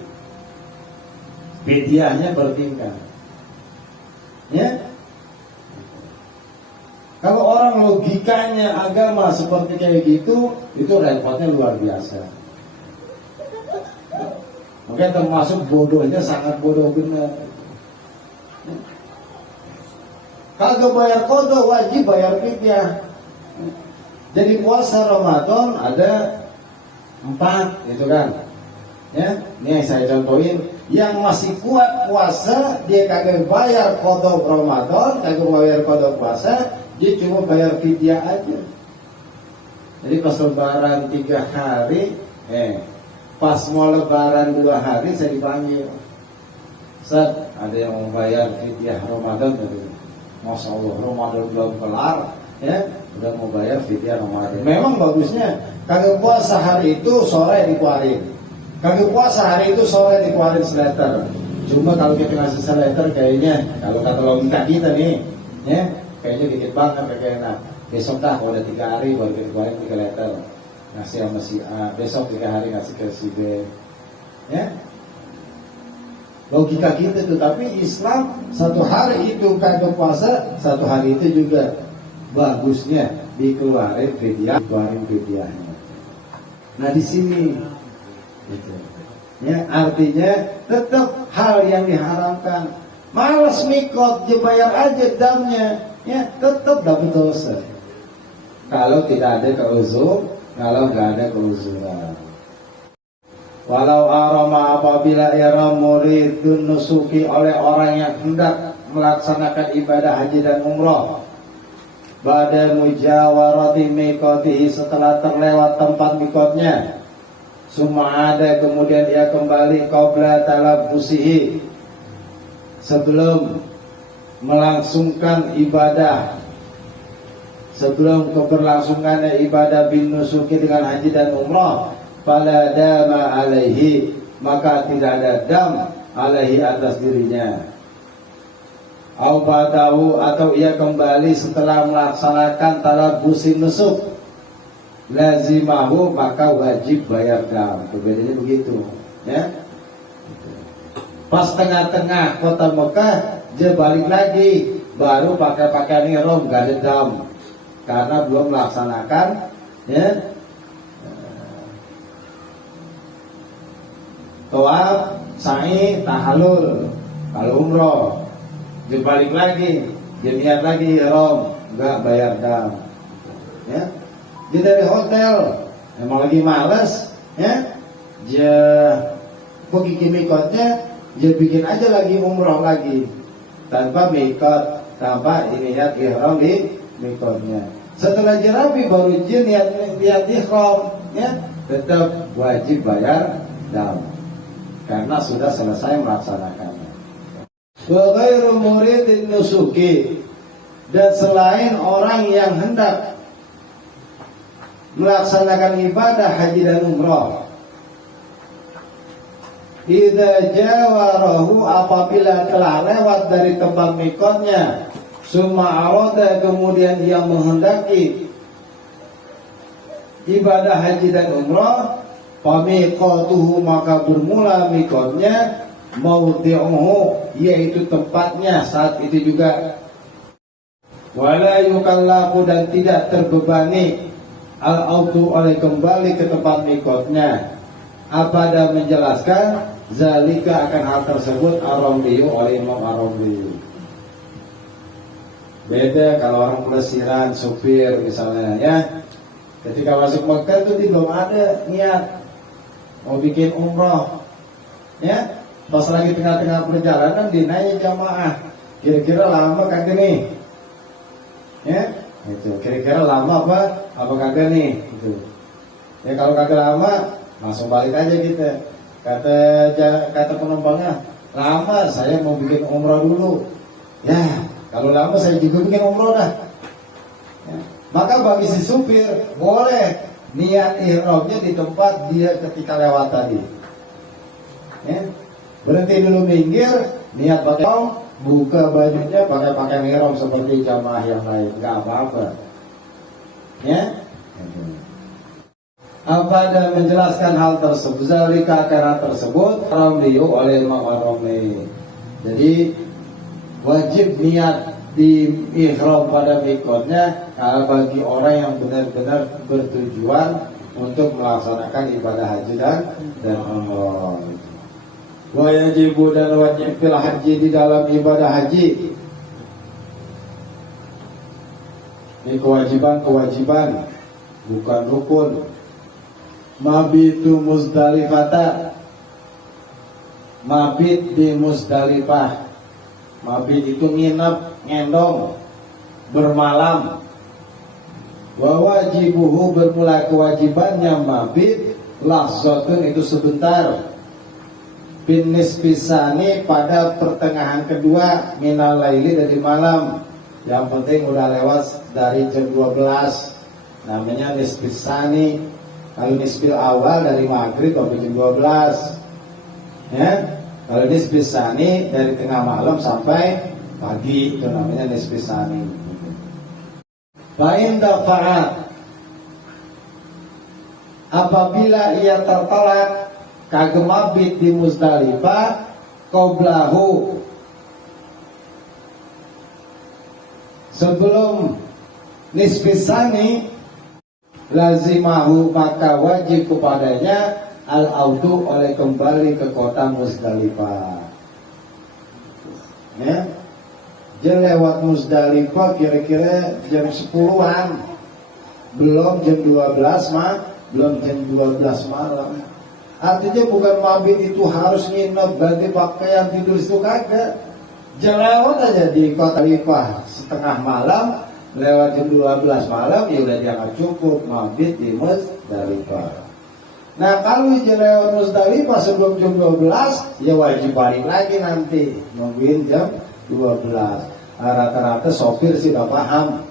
Fidyahnya bertingkat. Ya. Kalau orang logikanya agama seperti kayak gitu, itu repotnya luar biasa. Makanya termasuk bodohnya, sangat bodoh benar. Kalau bayar qada wajib bayar fidyah. Jadi puasa Ramadan ada 4, gitu kan? Ya, ini yang saya contohin. Yang masih kuat puasa, dia kagak bayar qada Ramadan, kagak bayar qada puasa, dia cuma bayar fidyah aja. Jadi pas lebaran 3 hari, pas mau lebaran 2 hari saya dipanggil. Ustaz, ada yang mau bayar fidyah Ramadan tadi. Masya Allah, Ramadan belum kelar, ya, udah mau bayar fidyah Ramadan. Memang bagusnya, kagak puasa hari itu sore dikeluarin. Kagak puasa hari itu sore dikeluarin seleter. Cuma kalau kita ngasih seleter kayaknya, kalau kata logika kita nih, ya, kayaknya dikit banget, kagak enak. Besok dah kalau udah 3 hari baru dikeluarin 3 liter. Ngasih sama si A, besok 3 hari ngasih ke si B. Ya, logika kita tuh. Tapi Islam 1 hari itu kagak puasa, 1 hari itu juga bagusnya dikeluarin fidyahnya. Nah di sini, gitu. Ya, artinya tetap hal yang diharamkan. Malas mikot, dia bayar aja damnya, ya, tetap dapat dosa. Kalau tidak ada keuzur, kalau nggak ada keuzuran. Walau arama, apabila ihram muridun nusuki oleh orang yang hendak melaksanakan ibadah haji dan umrah, ba'da mujawarati miqatihi, setelah terlewat tempat miqatnya, summa ada, kemudian ia kembali qabla talabbusihi, sebelum melangsungkan ibadah, sebelum keberlangsungannya ibadah bin nusuki dengan haji dan umrah, fala dama alaihi, maka tidak ada dam alaihi atas dirinya. Au ba'dahu, atau ia kembali setelah melaksanakan talabbusin nusuk, lazimahu, maka wajib bayar dam. Bedanya begitu, ya. Pas tengah-tengah kota Mekah, dia balik lagi, baru pakai pakaian ihram, gak ada dam, karena belum melaksanakan, ya, tawaf, sa'i, tahallul. Kalau umroh, dia balik lagi, dia niat lagi ihram, enggak bayar dam. Ya, dia dari hotel, emang lagi malas, ya, dia pergi ke mikotnya, dia bikin aja lagi umroh lagi, tanpa mikot, tanpa niat ihram di mikotnya. Setelah jerabi baru dia niat ihram, ya, tetap wajib bayar dam, karena sudah selesai melaksanakannya. Wa ghairu muridin nusuki, dan selain orang yang hendak melaksanakan ibadah haji dan umrah, idza jawarahu, apabila telah lewat dari tempat mikotnya, summa arada, kemudian dia menghendaki ibadah haji dan umrah, famiqatuhu, maka bermula mikotnya, maudi'uhu, yaitu tempatnya saat itu juga, wala yukallafu, dan tidak terbebani al-audu, oleh kembali ke tempat mikotnya. Apa menjelaskan zalika, akan hal tersebut, Ar-Ramli, oleh Imam Ar-Ramli. Beda kalau orang pelesiran, supir misalnya, ya, ketika masuk Mekah itu dia belum ada niat mau bikin umroh, ya, pas lagi tengah-tengah perjalanan dinaik jamaah, kira-kira lama kagak nih, ya, Itu kira-kira lama apa kagak nih? Itu. Ya kalau kagak lama, langsung balik aja kita. Kata penumpangnya, lama saya mau bikin umroh dulu. Ya, kalau lama saya juga bikin umroh dah. Ya. Maka bagi si supir boleh niat ihramnya di tempat dia ketika lewat tadi. Ya. Berhenti dulu minggir, niat pakai buka bajunya pakai ihram seperti jamaah yang lain, nggak apa-apa. Ya. Apa dan menjelaskan hal tersebut, zalika karena tersebut ramliu oleh Imam Ar-Ramli. Jadi wajib niat di ihram pada mikotnya bagi orang yang benar-benar bertujuan untuk melaksanakan ibadah haji dan umrah. Wajibu dan wajib fil haji di dalam ibadah haji. Ini kewajiban, bukan rukun. Mabitu Muzdalifata, mabit di Muzdalifah. Mabit itu nginep, ngendong, bermalam. Wa wajibuhu bermula kewajibannya mabit lahzatun itu sebentar. Bin nisbisani pada pertengahan kedua minal laili dari malam. Yang penting udah lewat dari jam 12. Namanya nisbisani. Kalau nisbil awal dari maghrib sampai jam 12. Ya. Kalau nisbisani dari tengah malam sampai pagi, itu namanya nisbisani. Fa'in dafa'at, apabila ia tertolak kagem mabit di Muzdalifah qoblahu, sebelum nisbisani lazimahu maka wajib kepadanya al-audu oleh kembali ke kota Muzdalifah. Ya. Dia lewat Muzdalifah kira-kira jam 10-an. Belum jam 12 belum jam 12 malam. Artinya bukan mabit itu harus nginep ganti pakaian tidur itu kagak. Dia lewat aja di kota Muzdalifah setengah malam. Lewat jam 12 malam ya udah jangan cukup mabit di Muzdalifah. Nah kalau dia lewat Muzdalifah sebelum jam 12 ya wajib balik lagi nanti nungguin jam 12. Rata-rata sopir sih udah paham.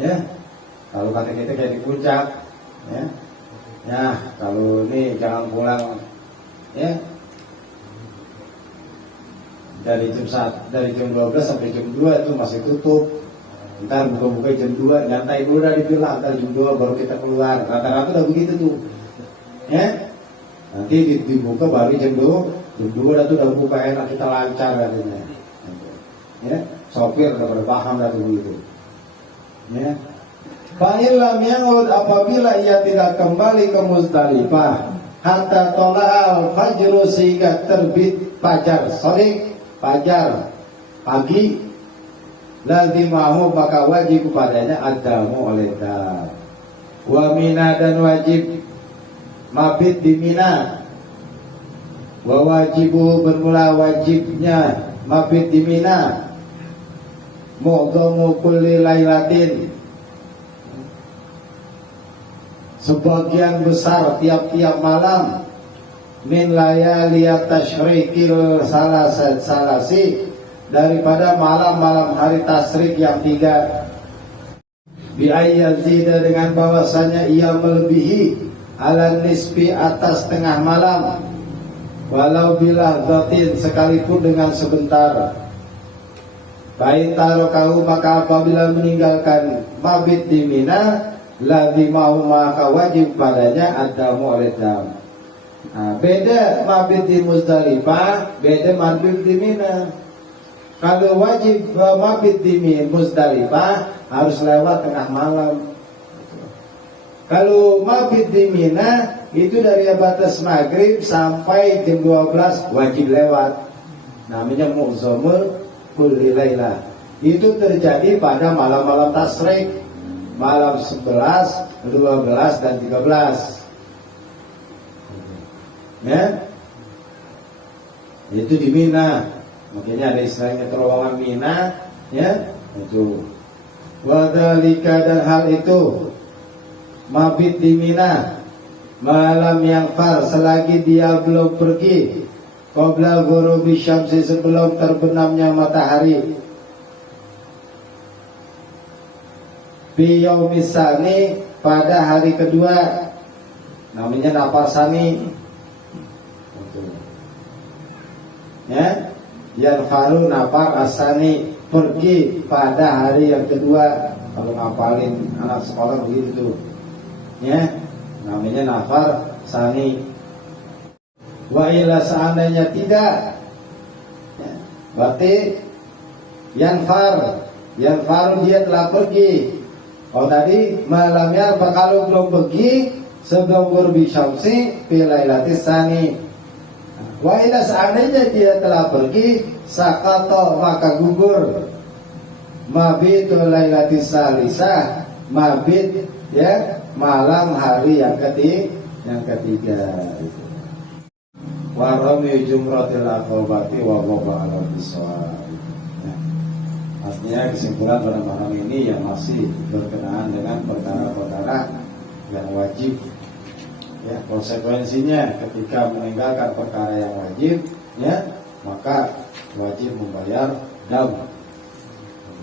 Ya. Kalau kata kita kayak di puncak, ya. Nah kalau ini jangan pulang, ya. Dari jam 12 sampai jam 2 itu masih tutup. Ntar buka-buka jam 2, nyantai dulu dah di villa, ntar jam 2 baru kita keluar. Rata-rata udah begitu tuh. Ya. Nanti dibuka baru jam 2 udah tuh udah buka enak kita lancar katanya. Ya, sopir udah pada paham dah begitu. Ya. Fa'ilam ya'ud apabila ia tidak kembali ke Muzdalifah hatta tola'al fajru sehingga terbit fajar, fajar pagi, lazimahu maka wajib kepadanya adamu oleh dah. Wa mina dan wajib mabit di Mina. Wa wajibu bermula wajibnya mabit di Mina. Mu'dhamu kulli lailatin, sebagian besar tiap-tiap malam min layaliyat tasyrikil salasi daripada malam-malam hari tasyrik yang 3 bi'ayyazida dengan bahwasanya ia melebihi ala nisbi atas tengah malam walau bila zatin sekalipun dengan sebentar. Baik tarokahu maka apabila meninggalkan mabit di Mina lazimahu maka wajib padanya adamu oleh dam. Nah, beda mabit di Muzdalifah, beda mabit di Mina. Kalau wajib mabit di Muzdalifah harus lewat tengah malam. Kalau mabit di Mina itu dari batas maghrib sampai jam 12 wajib lewat. Namanya mu'zamul kulli lailah. Itu terjadi pada malam-malam tasyrik, malam 11, 12 dan 13. Ya. Itu di Mina. Makanya ada istilahnya terowongan Mina, ya. Itu. Wadhalika, dan hal itu mabit di Mina, malam yang far, selagi dia belum pergi, qabla ghurubi syamsi, sebelum terbenamnya matahari. Fi yaumis sani, pada hari kedua, namanya nafar sani. Ya, yang faru nafar asani, pergi pada hari yang kedua. Kalau ngapalin anak sekolah begitu tuh, ya, namanya nafar sani. Wa illa, seandainya tidak, ya, berarti yanfar dia telah pergi. Oh tadi malamnya kalau belum pergi sebelum ghurubi syamsi fi lailatis sani. Wa illa, seandainya dia telah pergi, sakato, maka gugur mabitul lailatis salisah, mabit, ya, malam hari yang ketiga. Wa rami jumratil aqabati wa waba ala bisawab. Artinya kesimpulan pada malam ini yang masih berkenaan dengan perkara-perkara yang wajib. Ya, konsekuensinya ketika meninggalkan perkara yang wajib, ya, maka wajib membayar dam.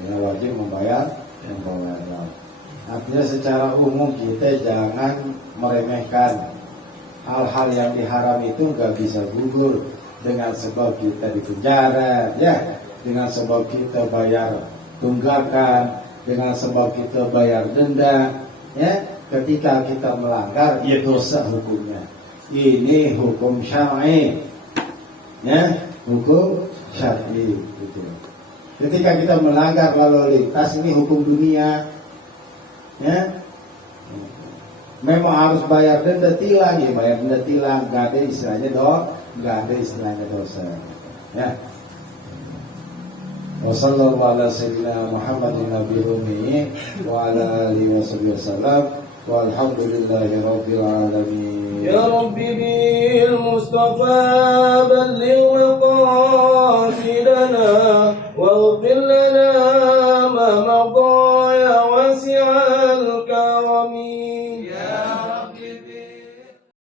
Ya, wajib membayar dam. Artinya secara umum kita jangan meremehkan hal-hal yang diharam itu, nggak bisa gugur dengan sebab kita dipenjara, ya, dengan sebab kita bayar tunggakan, dengan sebab kita bayar denda, ya. Ketika kita melanggar, ya dosa hukumnya. Ini hukum syar'i, ya, hukum syar'i gitu. Ketika kita melanggar lalu lintas, ini hukum dunia, ya. Memang harus bayar denda tilang, ya, bayar denda tilang, nggak ada istilahnya dosa, ya. Wassallallahu ala sayyidina Muhammadin nabiyil ummi wa ala alihi wasallam walhamdulillahi rabbil alamin. Ya Rabbi bil Mustafa balligh maqasidana waghfir lana ma madha ya wasi'al karami.